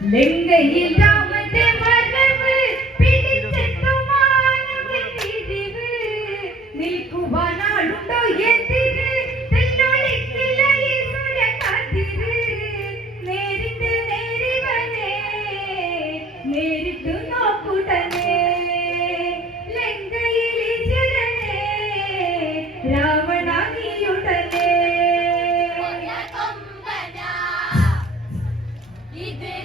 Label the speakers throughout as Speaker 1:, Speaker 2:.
Speaker 1: லெங்கையில் ராமன் மரபு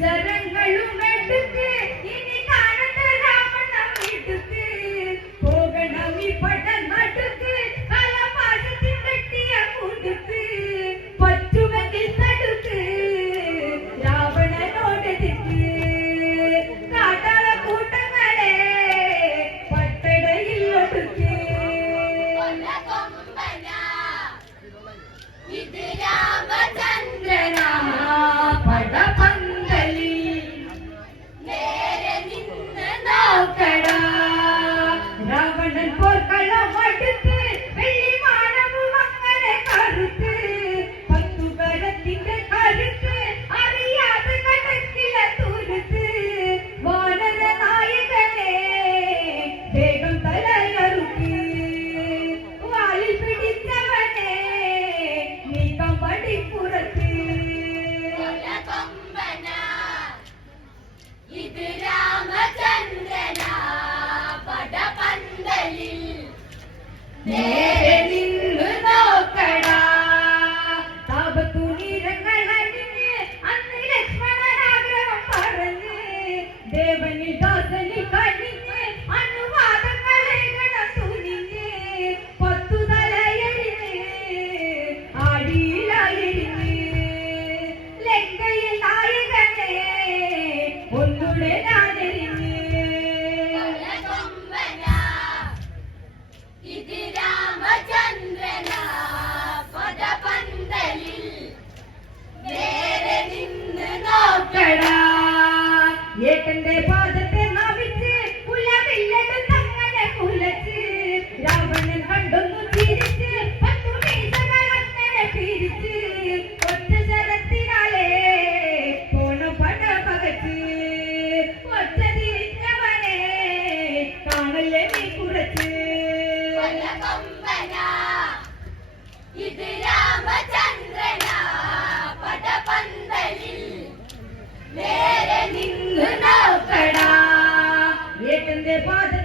Speaker 1: சரங்களும் எடுத்து Yeah. ಎಂದೆ ಪಾದ